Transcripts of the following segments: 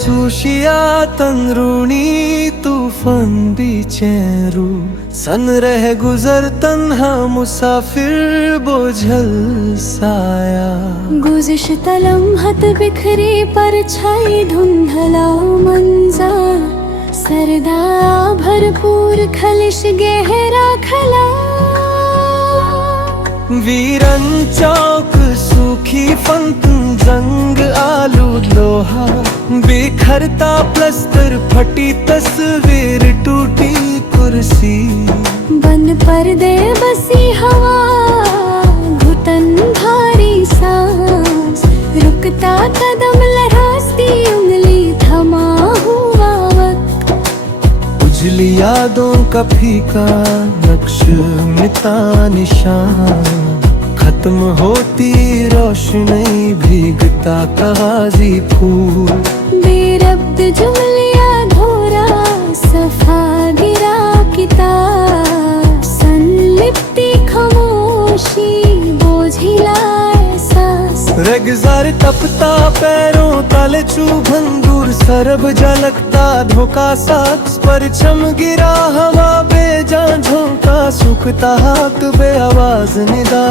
सूशिया तंद्रूणी तूफान बीचेरू सन रह गुजर तन्हा मुसाफिर बोझल साया गुज़िश्त लम्हत बिखरी परछाई धुंधला मंजर सरदा भरपूर खलिश गहरा खला वीरन चौक सूखी फंक जंग आलूद लोहा बिखरता प्लस्तर फटी तस्वीर टूटी कुर्सी बंद पर्दे बसी हवा घुटन भारी सांस रुकता कदम लहराती उंगली थमा हुआ वक्त उजली यादों का फीका नक्श मिटा निशान खत्म होती रोशनी भीगता कागजी फूल बेरब्द जुमलिया धोरा सफा गिरा किताब संलिप्ति खामोशी बोझिला एहसास रेगज़ार तपता पैरों तले चुभन दूर सरब झलकता धोखा साक्ष परछम गिरा हवा बेजान झोंका सूखता हाथ बे आवाज निदा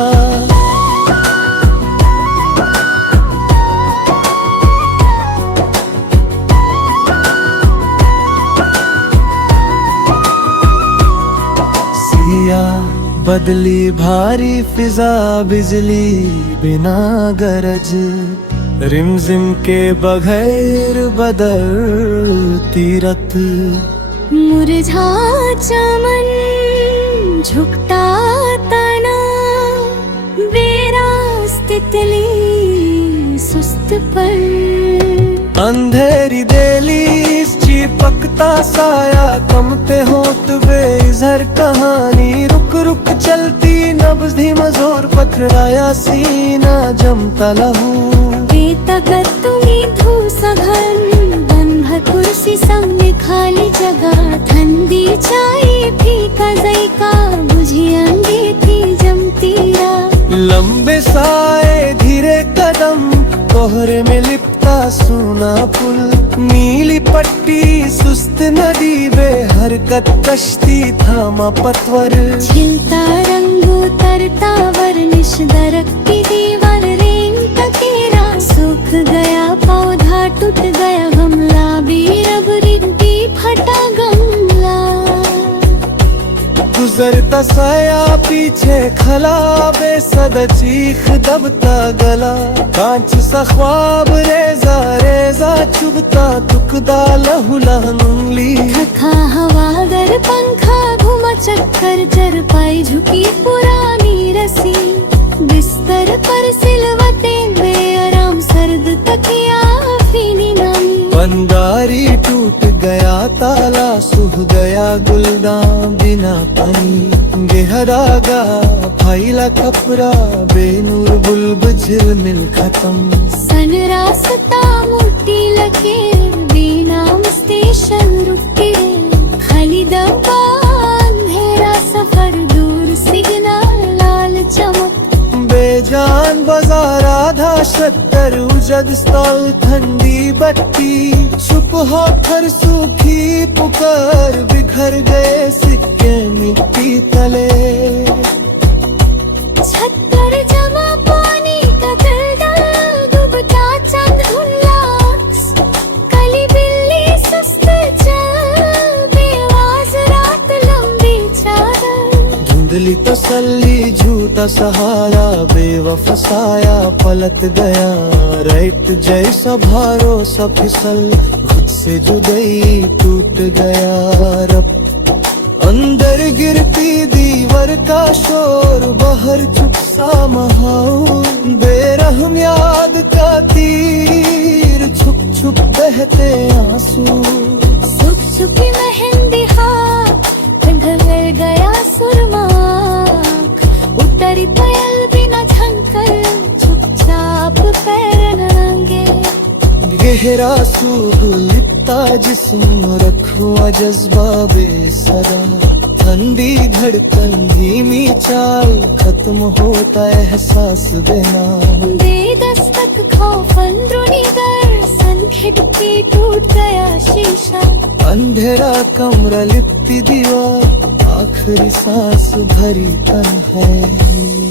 बदली भारी फिजा बिजली बिना गरज रिमझिम के बगैर बदलती रत मुरझा चमन झुकता तना बेरास तितली सुस्त पर अंधेरी देली चिपकता साया कमते होत बेइज़र कहानी रुक रुक चलती नब्ज़ धीमा जोर पथराया सीना जमता लहू बेताकत तुम्हें धूसा घर बन भर कुर्सी सामने खाली जगह ठंडी चाय फीका जायका बुझी अंगेठी जमती रात लंबे साए धीरे कदम कोहरे में लिपटा सूना पुल नीली पट्टी सुस्त नदी बेहरकत कश्ती थामा पतवर छिलता रंग उतरता वर्निश दरकती दीवार रेंग तकेरा सूख गया पौधा टूट गया गमला भी रबरी फटा गमला गुजरता साया पीछे खला बेसद चीख दबता गला कांच सा ख्वाब रेजा रेजा चुभता तुकदा लहू लहन उंगली थका हवागर पंखा घुमा चक्कर जर पाई झुकी पुरानी रसी बिस्तर पर सिलवते बेआराम सर्द तकिया फीनी नामी बंदारी टूट गया ताला सूख गया गुलदान बिना पानी गहरा गा फैला कपड़ा बेनूर बुल्ब झिलमिल खत्म सन रास्ता मोटी लकीर बेनाम स्टेशन रुके खाली डब्बा अंधेरा सफर दूर सिग्नल लाल चमक बेजान बाजार आधा शक्कर उजद स्टॉल ठंडी बत्ती चुप हो कर सूखी पुकार बिखर गए सिक्के मिट्टी तले छत पर जमा पानी का दलदल डूबता चंद उल्लास कली बिल्ली सुस्त चल बेआवाज रात लंबी चादर धुंधली तसल्ली झूठा सहारा बेवफा साया पलट गया राइट जैसा भरोसा फिसल खुद से जुदाई टूट गया रब अंदर गिरती दीवार का शोर बाहर चुप सा माहौल बेरहम याद का तीर छुप छुप बहते आंसू सुख चुकी मेहंदी हाथ ढल गया सुरमा उतरी पयल बिना झंकर चुपचाप पैर नंगे गहरा सूख लिपता जिस्म रखुआ जज्बा बेसदा ठंडी धड़कन धीमी चाल खत्म होता एहसास बिना दे दस्तक खौफ अंदरूनी गर सन खिड़की टूट अंधेरा कमरा लिपटी दीवार, आखिरी सांस भरी तन्हाई।